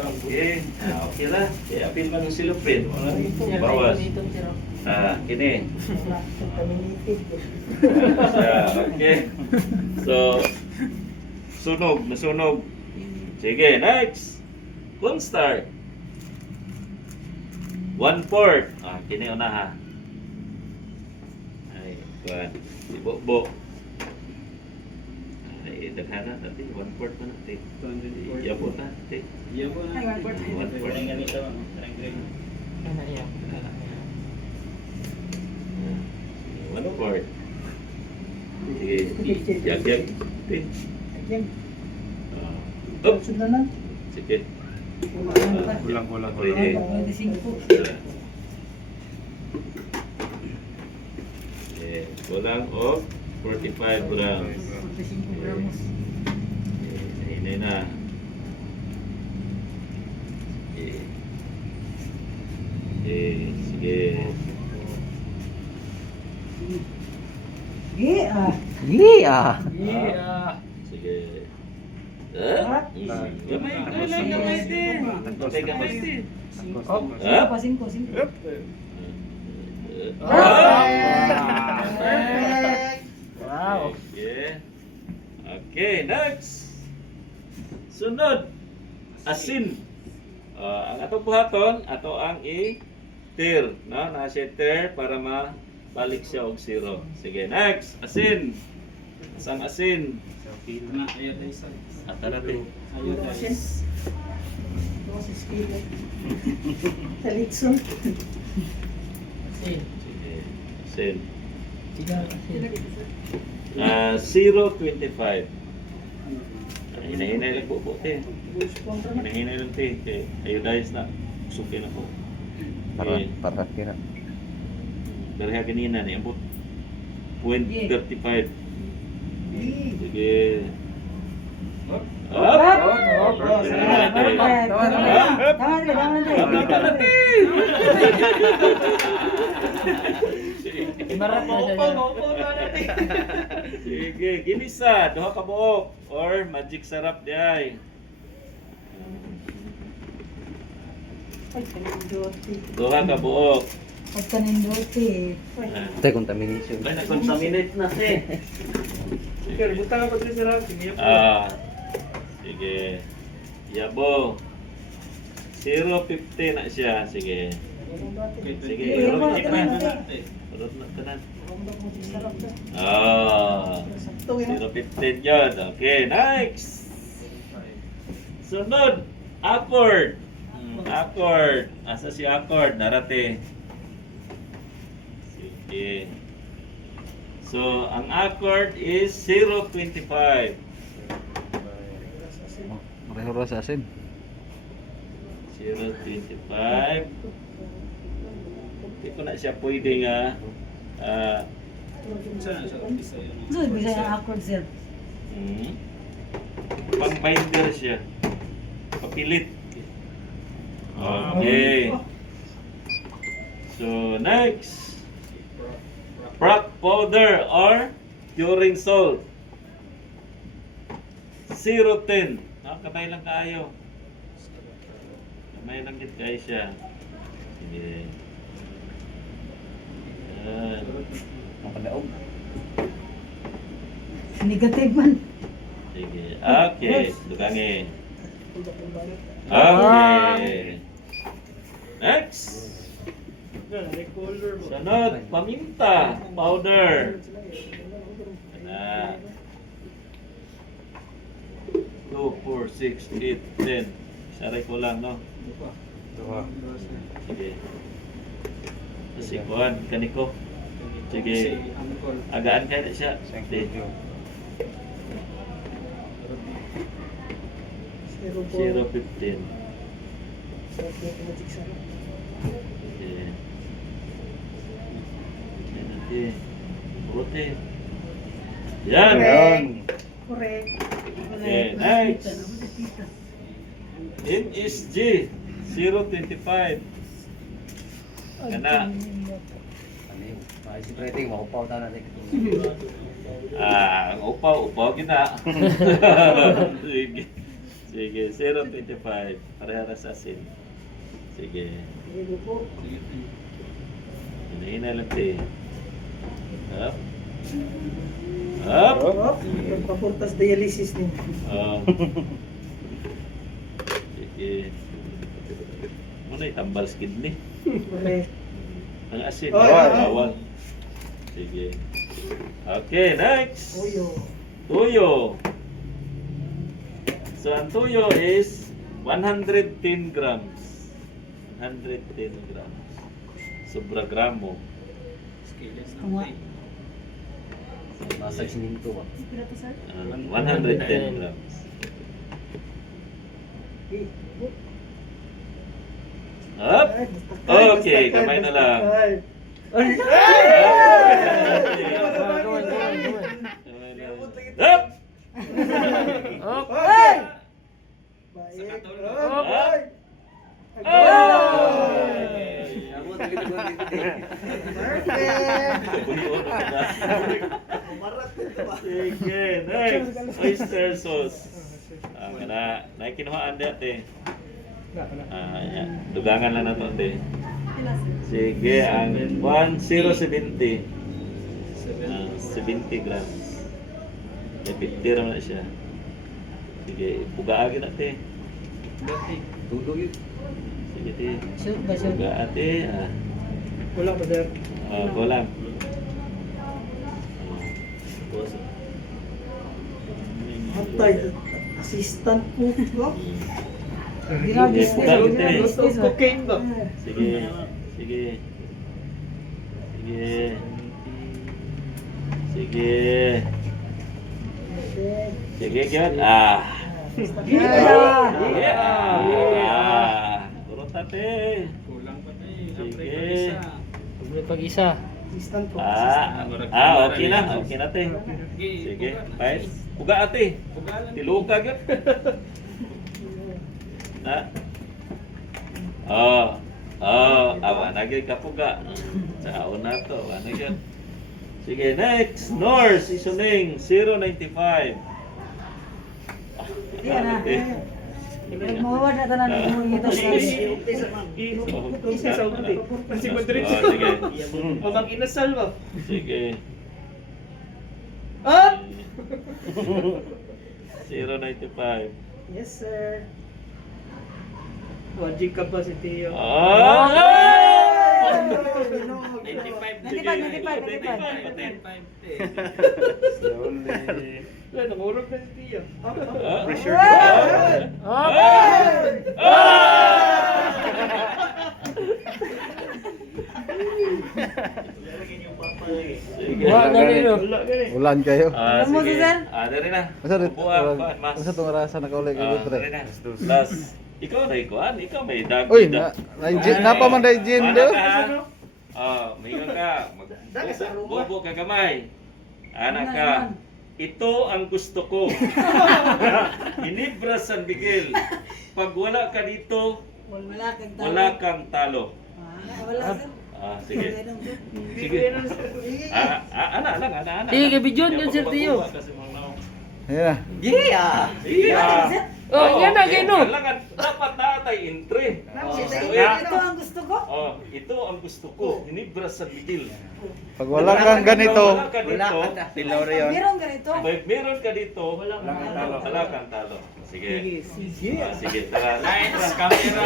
Okay. Okay lah. Okay, apil man ng silupin. Bawas. Kini. Okay. So, nasunog. Sige, next. Clone start. 1/4. Kini una ha. Ay, kuan. Ibo-bo. Ay, daghanan natin. 1/4 na natin. Iyabo na natin. Iyabo na. 1/4. ganito. Ano yan? 1/4. Sige, yag-yag. Up. Sige. Kulang-kulang. Okay. Kulang of 45 grams. Ini na. Sige. Yeah. Sige. Gamay din. Okay, gamay din. Wow. Okay, next. Sunod. Asin. Ang atong buhaton, ato ang i-tir. No? Na-tir para mabalik siya og 0. Sige, next. Asin. Asang asin. Ata natin. Sige, asin. 0.25. Hinahinay lang po te. Hinahinay lang te. Okay. Iodized na. Suki na po. Para kira. Dari kanina ni ambot 0.35. Sige. Sige, ginisa, duha ka buok or magic sarap di ay. Duha ka buok. Ito contamination. Ay, na-contaminate na te. Sige, butang ako dito sila. Sige. Sige. Yabo. 0.50 na siya. Sige. Sige, urot na kanan. 0.15 yun. Okay, next. Sunod. Accord. Accord. Asa si accord? Narate. Sige. So, ang accord is 0.25. Pareho sa asin. 0.25. Hindi ko na siya pwede nga pang-binder siya. Papilit. Okay. So, next. Rock powder or curing salt. 0.10. Kamay lang kayo. Kamay lang din kayo siya. Sige. Yan. Makadaog. Negative man. Sige. Okay. Dugangi. Okay. Next. Sunod. Paminta. Powder. Na. 2, 4, 6, 8, 10. Saray ko lang, no? Sige. Kasi kuhan, kaniko. Sige. Agaan kayo na siya. Sige. 0.15. Sige. Yan. Puti. Yan. Correct. Okay, next. MSG 0.25. Kana. Si Preting, maupaw na natin. Ang upaw kita. Sige. Sige, 0.25. Pareha sa asin. Sige. Sige po. Hinahina lang te. Up. Up. Oh, nagpapuntas dialysis din. Sige. Muna itambal sa kidney. Correct. Ang asin. Oh, Bawal. Sige. Okay, next. Uyo. Tuyo. So, ang tuyo is 110 grams. 110 grams. Sobra gramo. Tama. Nasa sininto ba? 110 grams. Up. Okay, kamay na lang. Kamay na lang. Up. Sige, next. Oyster sauce. Kinuhaan dati. Dugangan lang na ito, ate. Sige, ang 1070. 70 grams. May 50 naman na siya. Sige, bugaagin natin. Tudo yun. Sige, te. Sure ba, sure? Buga ate. Kulang ba, sir? Golang. Hantay. Assistant po. Hindi na business. Gusto cocaine ba? Sige. Sige. Sige. Sige. Sige, gyud. Turot ate. Kulang pa Sige. pag-isa. Assistant po. Okay na. Okay na, te. Sige. Bye. Puga ate. Tiluka gyud. Awa na gyud ka puga. Sa una to, awa na gyud. Sige, next. North Seasoning 0.95. Yan na. Mawawad na tanan mo ito sa Isa sa uti. Kasi mo diretso. Sige. O mag-inasal ba? Sige. Up! 0.95. Yes, sir. Wajig ka pa si Tio. 95. Slowly. Wala, nangurog na si Tio. Pressure. Ulan kayo. Alam mo, Sige. sir? Dari na. Masa rin? Buwan, mas. Masa itong rasa na kaulay kayo Dari pre? na. Plus, ikaw na ikuan. Ikaw may dagdag. Uy, napa man dahil gin do? Mayroon ka. Bobo ka gamay. Anak ka. Ito ang gusto ko. Hinibra San Miguel. Pag wala ka dito, Wala kang talo. wala kang talo. Wala, sir. Sige. Sige. Ana. Sige, bidyon yun, Sir Tio. Ayan na. Yan na, gino. Kailangan dapat naatay entry. Ito ang gusto ko. Ito ang gusto ko. Hinibra San Miguel. Pag wala kang ganito, Wala ka dito. Meron ganito. Meron ka dito. Wala kang talo. Sige. Sige. Tara. Lights, camera.